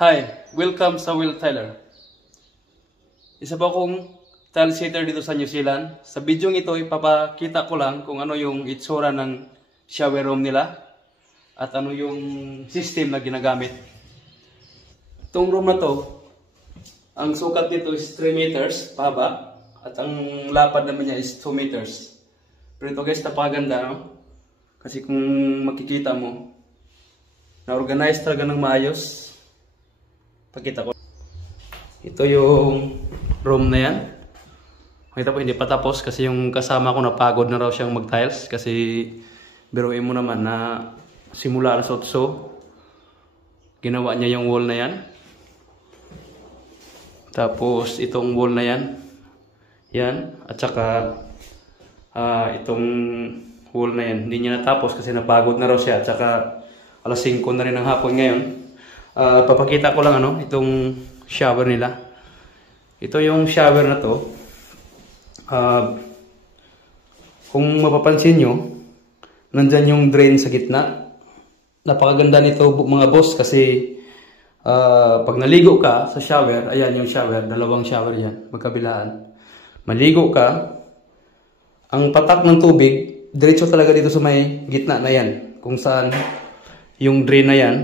Hi, welcome sa Will Tyler. Isa po akong tile setter dito sa New Zealand. Sa video ito, ipapakita ko lang kung ano yung itsura ng shower room nila at ano yung system na ginagamit. Itong room na to, ang sukat nito is 3 meters pahaba at ang lapad naman niya is 2 meters. Pero ito guys, napakaganda, no? Kasi kung makikita mo, na-organize talaga ng maayos. Pakita ko. Ito yung room na yan. Makita po, hindi pa tapos kasi yung kasama ko napagod na raw siyang mag-tiles. Kasi biruin mo naman na simula na sotso, ginawa niya yung wall na yan. Tapos itong wall na yan. Yan. At saka itong wall na yan. Hindi niya natapos kasi napagod na raw siya. At saka alas 5 na rin ng hapon ngayon. Papakita ko lang itong shower nila. Ito yung shower na to. Kung mapapansin nyo, nandyan yung drain sa gitna. Napakaganda nito mga boss kasi pag naligo ka sa shower, ayan yung shower, dalawang shower yan, magkabilaan. Maligo ka, ang patak ng tubig, diretso talaga dito sa may gitna na yan. Kung saan yung drain na yan.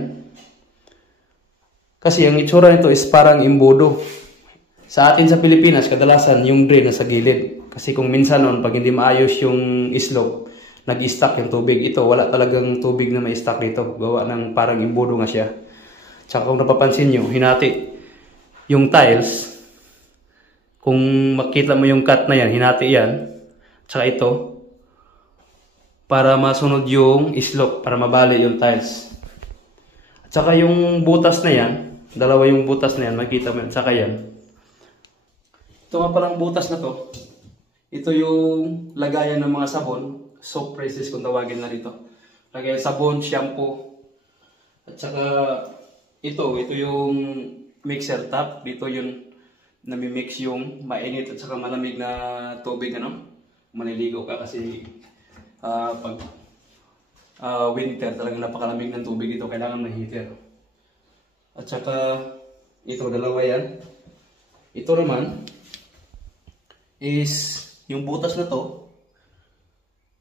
Kasi ang itsura nito is parang imbodo. Sa atin sa Pilipinas, kadalasan yung drain na sa gilid. Kasi kung minsan noon, pag hindi maayos yung slope, nag-stack yung tubig. Ito, wala talagang tubig na may stack dito. Gawa ng parang imbodo nga siya. Tsaka kung napapansin nyo, hinati yung tiles. Kung makita mo yung cut na yan, hinati yan. Tsaka ito, para masunod yung slope, para mabali yung tiles. At saka yung butas na yan, dalawa yung butas na yan, makita mo yan, saka yan. Ito nga palang butas na to. Ito yung lagayan ng mga sabon, soap presses kung tawagin na rito. Lagayan sabon, shampoo. At saka ito yung mixer tap. Dito yung nami-mix yung mainit at saka malamig na tubig, maniligo ka kasi pag winter talagang napakalamig ng tubig ito, kailangan may heater. At saka ito, dalawa yan. Ito naman is yung butas na to.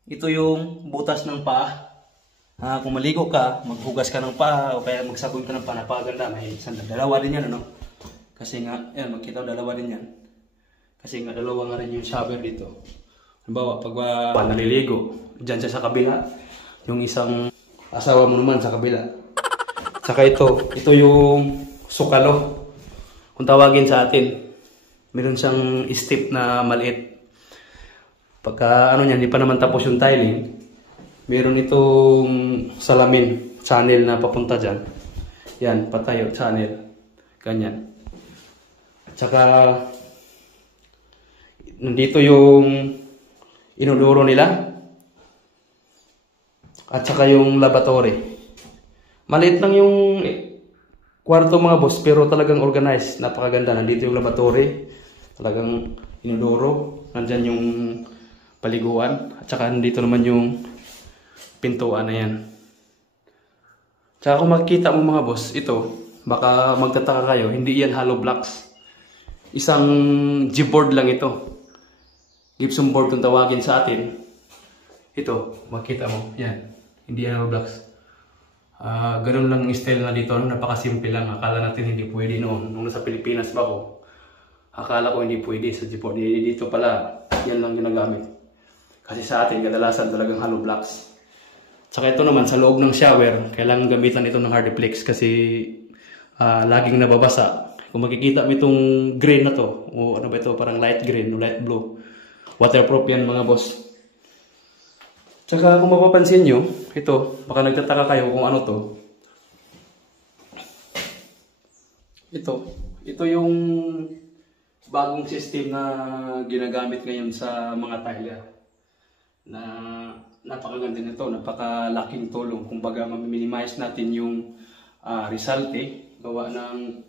Ito yung butas ng paa. Kung maligo ka, maghugas ka ng paa o kaya magsabon ka ng paa, napakaganda. May dalawa din yan, Kasi nga, yan, magkita dalawa din yan. Kasi nga, dalawa nga rin yung shower dito. Halimbawa, pag naliligo, dyan siya sa kabila. Yung isang asawa mo naman sa kabila. Saka ito yung sukalo. Kung tawagin sa atin, meron siyang step na maliit. Pagka hindi pa naman tapos yung tiling, meron itong salamin, channel na papunta dyan. Yan, patayo, channel. Ganyan. Tsaka, nandito yung inodoro nila. At saka yung laboratory. Maliit lang yung kwarto mga boss, pero talagang organized. Napakaganda. Nandito yung laboratory. Talagang inodoro. Nandyan yung paliguan. At saka nandito naman yung pintuan na yan. Tsaka kung makikita mo mga boss, ito, baka magtataka kayo, hindi yan hollow blocks. Isang G-board lang ito. Gypsum board kung tawagin sa atin. Ito, makita mo, yan. Hindi yan hollow blocks. Ganun lang style na dito, napakasimple lang. Akala natin hindi pwede noon. Nung nasa Pilipinas ba ako, akala ko hindi pwede sa G-board. Dito pala, yan lang ginagamit. Kasi sa atin, kadalasan talagang hollow blocks. Tsaka ito naman, sa loob ng shower, kailangan gamitan ito ng Hardiplex kasi laging nababasa. Kung makikita mo itong green na to, o ano ba ito, parang light green o light blue, waterproof yan mga boss. Tsaka kung mapapansin nyo, ito, baka nagtataka kayo kung ano to. Ito yung bagong system na ginagamit ngayon sa mga tiler. Na napakaganda nito, napakalaking tulong. Kumbaga, ma-minimize natin yung resulte, gawa ng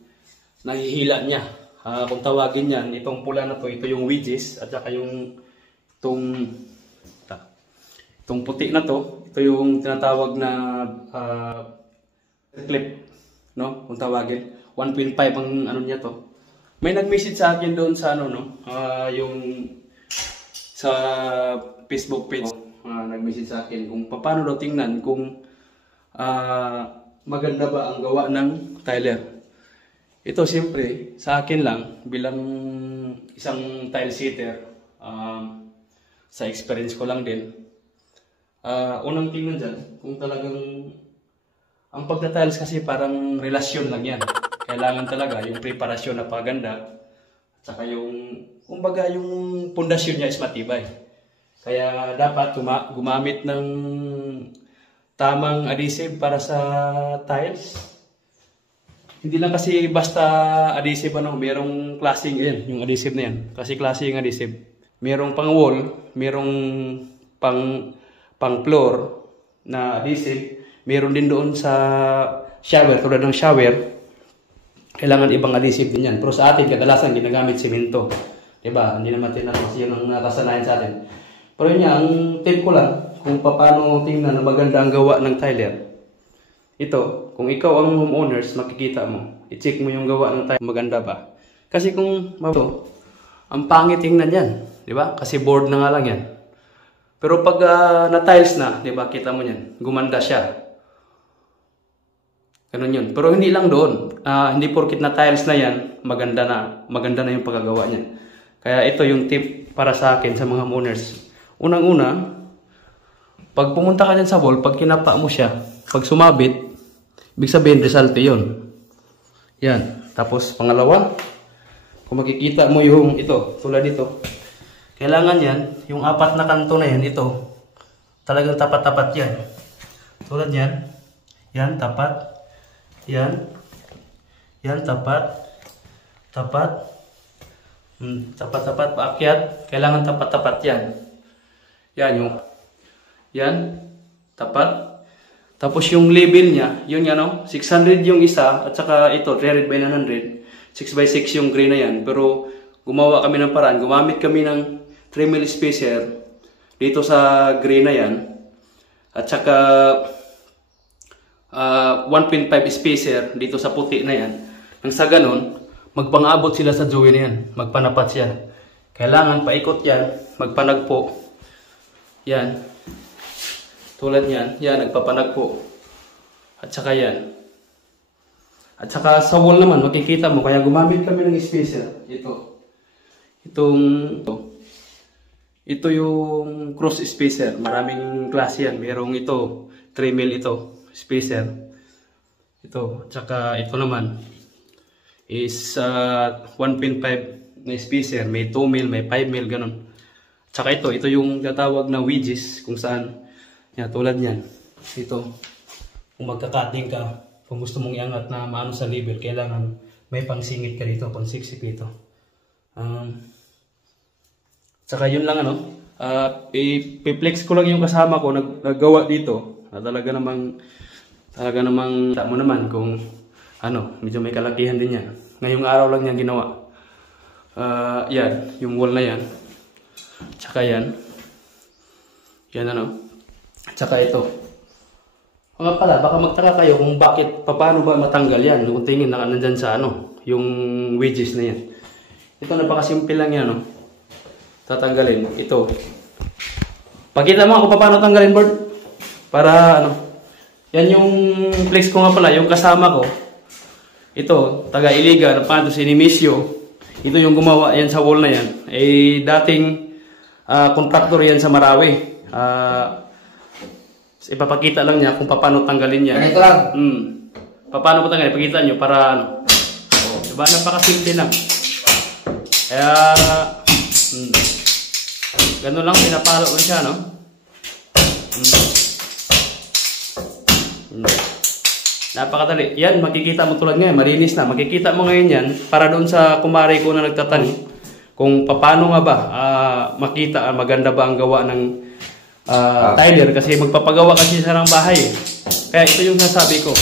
nahihila niya. Kung tawagin yan, itong pula na to, ito yung wedges, at saka yung itong puti na to, ito yung tinatawag na clip, no? Kung tawagin. 1.5 ang ano niya to. May nag-message sa akin doon sa ano, no? Yung sa Facebook page. Nag-message sa akin kung paano daw tingnan kung maganda ba ang gawa ng Tyler. Ito siyempre, sa akin lang, bilang isang tile setter, sa experience ko lang din, unang tingnan dyan, kung talagang, ang pagta-tiles kasi parang relasyon lang yan. Kailangan talaga yung preparasyon na paganda, at saka yung, kumbaga yung pundasyon niya is matibay. Kaya dapat gumamit ng tamang adhesive para sa tiles. Hindi lang kasi basta adhesive ano, merong klaseng yan, yung adhesive na yan. Kasi klase yung adhesive. Merong pang wall, merong pang floor na adhesive. Meron din doon sa shower, tulad ng shower. Kailangan ibang adhesive din yan. Pero sa atin, kadalasan ginagamit simento. Diba? Hindi naman tinanong kasi yun ang nakasanayan sa atin. Pero yun ang tip ko lang kung paano tingnan na maganda ang gawa ng Tyler. Ito, kung ikaw ang homeowners, makikita mo. I-check mo yung gawa ng Tyler, maganda ba? Kasi kung ito, ang pangit tingnan yan. Diba? Kasi board na nga lang yan. Pero pag na-tiles na, diba, kita mo yan, gumanda siya. Ganun yun. Pero hindi lang doon. Hindi porkit na tiles na yan, maganda na yung paggawa niya. Kaya ito yung tip para sa akin sa mga homeowners. Unang-una, pag pumunta ka dyan sa wall, pag kinapa mo siya, pag sumabit, ibig sabihin, resulte yun. Yan. Tapos, pangalawa, kung makikita mo yung ito, tulad dito, kailangan yan, yung 4 na kanto na yan, ito, talagang tapat-tapat yan. Tulad yan, yan, tapat, yan, tapat, tapat, paakyat, kailangan tapat-tapat yan. Yan, tapat. Tapos yung label niya, yun yan, no? 600 yung isa, at saka ito, 300 by 900. 6x6 yung gray na yan. Pero gumawa kami ng paraan. Gumamit kami ng 3mm spacer dito sa gray na yan. At saka 1.5 spacer dito sa puti na yan. Nang sa ganun, magpang-abot sila sa joey na yan. Magpanapat siya. Kailangan paikot yan, magpanagpo. Yan. Tulad yan. Yan, nagpapanagpo. At saka yan. At saka sa wall naman, makikita mo. Kaya gumamit kami ng spacer. Ito. Ito yung cross spacer. Maraming klase yan. Merong ito. 3mm ito. Spacer. Ito. At saka ito naman is 1.5 na spacer. May 2mm, may 5mm, ganun. Tsaka ito yung tatawag na wedges kung saan, yan, tulad yan. Ito, kung magka-cutting ka, kung gusto mong iangat na maano sa level, kailangan may pangsingit ka dito, pangsiksik dito. Tsaka yun lang ano, i-flex ko lang yung kasama ko, naggawa dito. Talaga namang, tamo naman kung ano, medyo may kalakihan din yan. Ngayong araw lang niya ginawa. Yan, yung wall na yan. Tsaka yan. Yan ano. Tsaka ito. Nga pala, baka magtaka kayo kung paano ba matanggal yan. Kung tingin na nandyan sa ano, yung wedges na yan. Ito napakasimple lang yan. No? Tatanggalin. Ito. Pakita mo ako paano tanggalin, board. Para ano. Yan yung flex ko nga pala, yung kasama ko. Ito, taga Iliga, napanto si Nimisio. Ito yung gumawa yan sa wall na yan. Dating contractor yan sa Marawi. Ipapakita lang niya kung paano tanggalin yan. Ganito lang. Paano ko tanggalin? Ipakita nyo para ano. Diba? Napakasimple lang. Kaya, ganun lang, pinapalo ko siya, no? Napakadali. Yan, makikita mo tulad ngayon, malinis na. Makikita mo ngayon yan, para doon sa kumari ko na nagtatanong, kung paano nga ba makita, maganda ba ang gawa ng Tyler. Kasi magpapagawa kasi siya ng bahay. Kaya ito yung sasabi ko.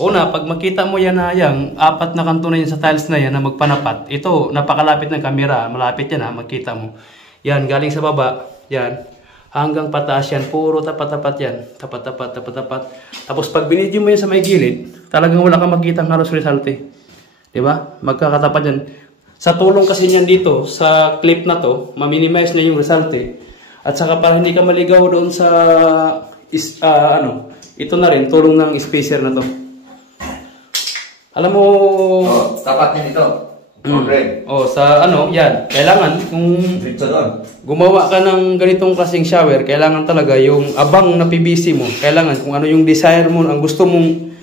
Una, pag makita mo yan na yan, 4 na kanto na yan sa tiles na yan na magpanapat. Ito, napakalapit ng camera. Malapit yan ha, makita mo. Yan, galing sa baba. Yan. Hanggang pataas yan. Puro tapat-tapat yan. Tapat-tapat. Tapos pag binidyo mo yan sa may gilid, talagang wala kang makita ng halos resulte. 'Di ba? Magkakatapat yan. Sa tulong kasi niyan dito, sa clip na to, ma-minimize na yung resulte. At saka para hindi ka maligaw doon sa ito na rin, tulong ng spacer na to. Alam mo... tapat niya ito. Sa yan. Kailangan, kung gumawa ka ng ganitong klaseng shower, kailangan talaga yung abang na PVC mo. Kailangan kung ano yung desire mo, ang gusto mong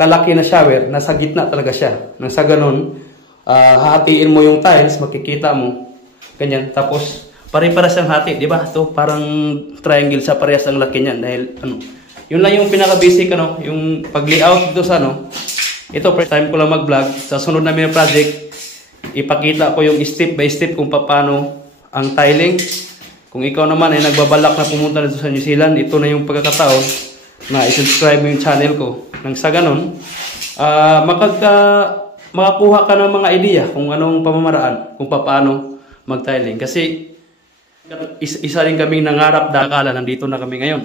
kalaki na shower, nasa gitna talaga siya. Nang sa ganun, hahatiin mo yung tiles, makikita mo. Ganyan. Tapos, pare-paras ang hati, di ba? Ito, parang triangle sa parehas ang laki niyan. Dahil, yun lang yung pinaka-basic, yung pag-layout dito sa, ito, first time ko lang mag-vlog. Sa sunod namin na project, ipakita ko yung step by step kung paano ang tiling. Kung ikaw naman ay nagbabalak na pumunta dito sa New Zealand, ito na yung pagkakataon na i-subscribe mo yung channel ko. Nang sa ganun, makakuha ka ng mga idea kung anong pamamaraan, kung paano mag-tiling. Kasi, isa rin kaming nangarap na akala, nandito na kami ngayon.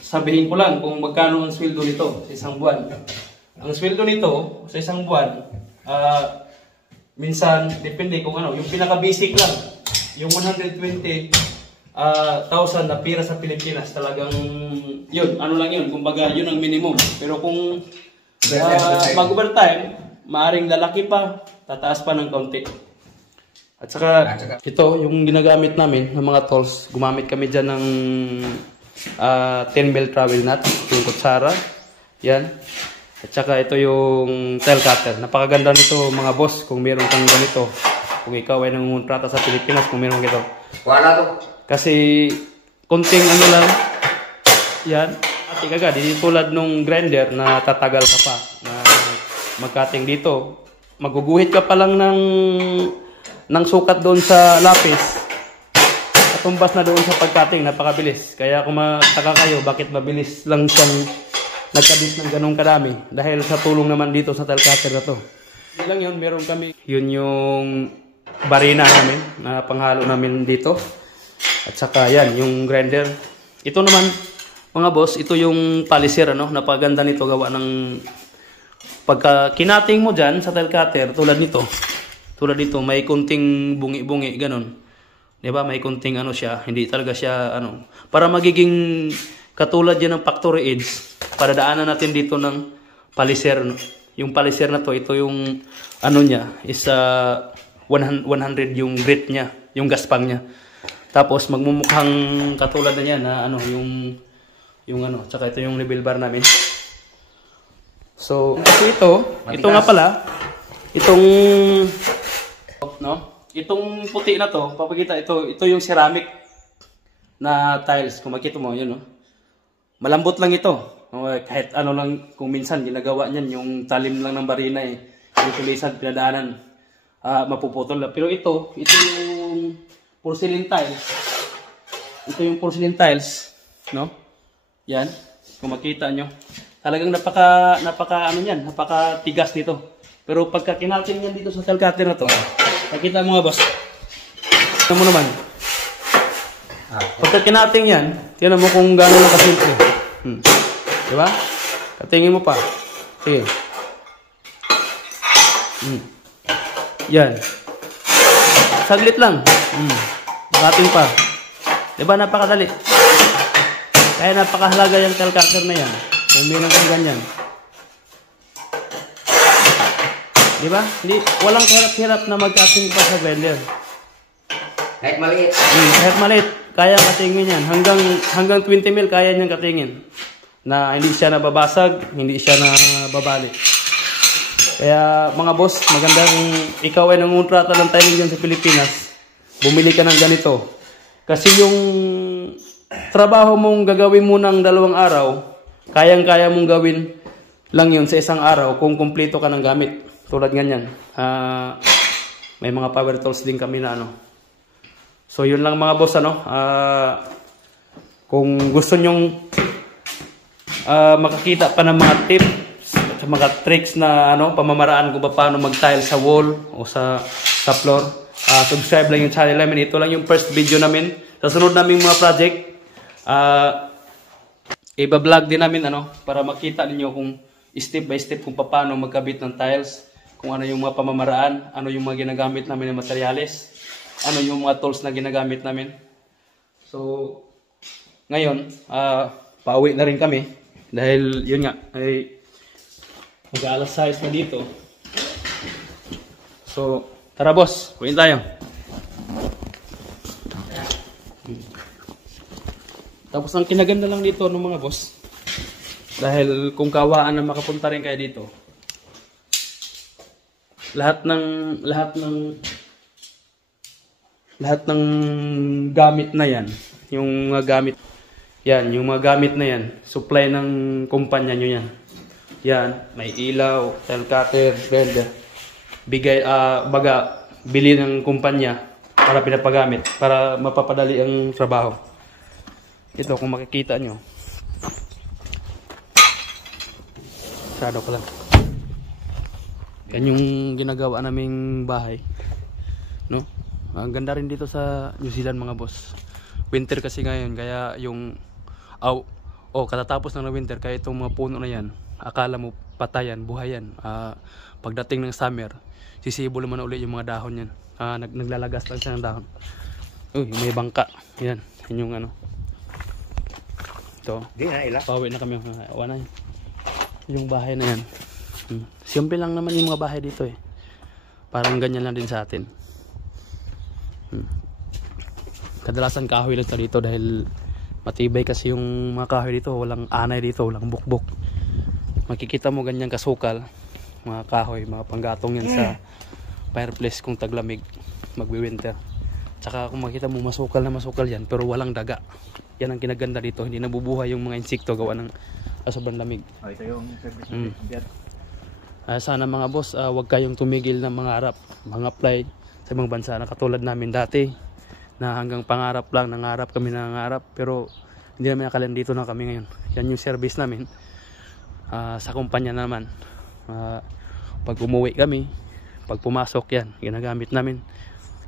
Sabihin ko lang kung magkano ang sweldo nito sa isang buwan. Ang sweldo nito sa isang buwan, minsan, depende kung yung pinaka-basic lang. Yung 120,000 na pira sa Pilipinas, talagang yun, lang yun, kumbaga yun ang minimum. Pero kung mag-overtime, maaring lalaki pa, tataas pa ng konti. At saka, ito, yung ginagamit namin ng mga tools, gumamit kami dyan ng 10 mil travel nut, yung kutsara, yan. At saka ito yung tile cutter. Napakaganda nito mga boss kung meron kang ganito. Kung ikaw ay nangungontrata sa Pilipinas, kung meron kang ito. Wala to. Kasi konting lang, yan. At agad, hindi tulad nung grinder na tatagal ka pa. Na magkating dito. Maguguhit ka pa lang ng sukat doon sa lapis. Tumbas na doon sa pagkating, napakabilis. Kaya kung mataka kayo, bakit mabilis lang siyang nagkabit ng ganong kadami? Dahil sa tulong naman dito sa tile cutter na to. Hindi lang yun, meron kami. Yun yung barina namin, na panghalo namin dito. At saka yan, yung grinder. Ito naman, mga boss, ito yung polisher, napaganda nito, gawa ng pagka kinating mo dyan sa tile cutter, tulad nito. Tulad dito, may kunting bungi-bungi, ganon. Diba? May kunting siya, hindi talaga siya para magiging katulad yan ng factory edge, padadaanan natin dito ng polisher. Yung polisher na to, ito yung niya is 100 yung grit niya, yung gaspang niya. Tapos magmumukhang katulad na yan na tsaka ito yung level bar namin. So, ito nga pala, itong puti na to, papakita ito yung ceramic na tiles. Kung makita mo, yun, malambot lang ito. Kahit lang, kung minsan ginagawa niyan, yung talim lang ng barina yung tulisan, pinadaanan, mapuputol lang. Pero ito yung porcelain tiles. Ito yung porcelain tiles, Yan, kung makita nyo. Talagang napaka tigas nito. Pero pagka kinalting yan dito sa tile cutter na to, nakita mo nga boss. Tignan mo naman. Pagka kinating yan, tignan mo kung gano'n lang kasimple. Diba? Katingin mo pa. Sige. Yan. Saglit lang. Nakating pa. Diba napakadali? Kaya napakahalaga yung tile cutter na yan. Kung meron kang ganyan. Diba? Walang hirap-hirap na mag-cutting pa sa blender. Kahit maliit. Kahit maliit. Kaya katingin yan. Hanggang 20 mil kaya niyang katingin. Na hindi siya nababasag, hindi siya nababali. Kaya mga boss, maganda kung ikaw ay nangungontrata ng tiling dyan sa Pilipinas, bumili ka ng ganito. Kasi yung trabaho mong gagawin mo ng 2 araw, kayang-kaya mong gawin lang yun sa 1 araw kung kumpleto ka ng gamit. Tulad ganyan. May mga power tools din kami na So yun lang mga boss kung gusto nyong makakita pa ng mga tips at mga tricks na pamamaraan kung paano mag-tile sa wall o sa floor, subscribe lang yung channel namin. Ito lang yung first video namin. Sa sunod naming mga project, iba-vlog din namin para makita ninyo kung step by step kung paano magkabit ng tiles, kung ano yung mga pamamaraan, ano yung mga ginagamit namin ng materyales, ano yung mga tools na ginagamit namin. So, ngayon, pauwi na rin kami dahil yun nga, ay mag-alas 6 na dito. So, tara boss, kunin tayo. Tapos ang kinaganda lang dito ng mga boss, dahil kung kawaan na makapunta rin kayo dito, lahat ng gamit na yan, yung mga gamit yan, yung mga gamit na yan, supply ng kumpanya nyo yan. Yan, may ilaw, tile cutter, welder. Bigay, bili ng kumpanya para pinapagamit, para mapapadali ang trabaho. Ito, kung makikita nyo. Shadow ko lang. Yan yung ginagawa naming bahay. No? Ang ganda rin dito sa New Zealand mga boss. Winter kasi ngayon, kaya yung katatapos ng winter, kaya itong mga puno na yan, akala mo patayan, buhayan. Pagdating ng summer, sisibol naman ulit yung mga dahon yan. Naglalagas lang siya ng dahon. Uy, may bangka. Yan, yan yung ano. Ito. Di na ila. Pauwi na kami. Wala yan. Yung bahay na yan. Simple lang naman yung mga bahay dito eh. Parang ganyan lang din sa atin. Kadalasan kahoy lang sa dito dahil matibay kasi yung mga kahoy dito. Walang anay dito, walang bukbok. Makikita mo ganyan kasukal. Mga kahoy, mga panggatong yan sa fireplace kung taglamig, magwi-winter. Tsaka kung makita mo masukal na masukal yan, pero walang daga. Yan ang kinaganda dito, hindi nabubuhay yung mga insekto gawa ng sobrang lamig. Ito yung service natin. Sana mga boss, wag kayong tumigil ng mangarap, mag-apply sa ibang bansa na katulad namin dati, na hanggang pangarap lang, nangarap kami na nangarap, pero hindi namin akalan dito na kami ngayon. Yan yung service namin sa kumpanya naman. Pag umuwi kami, pag pumasok yan, ginagamit namin.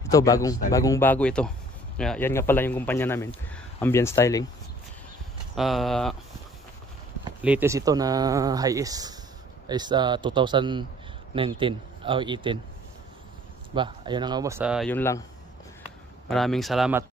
Ito, bagong bago ito. Yan nga pala yung kumpanya namin, Ambient Styling. Latest ito na high is 2019 18. Ayun na nga boss, yun lang. Maraming salamat.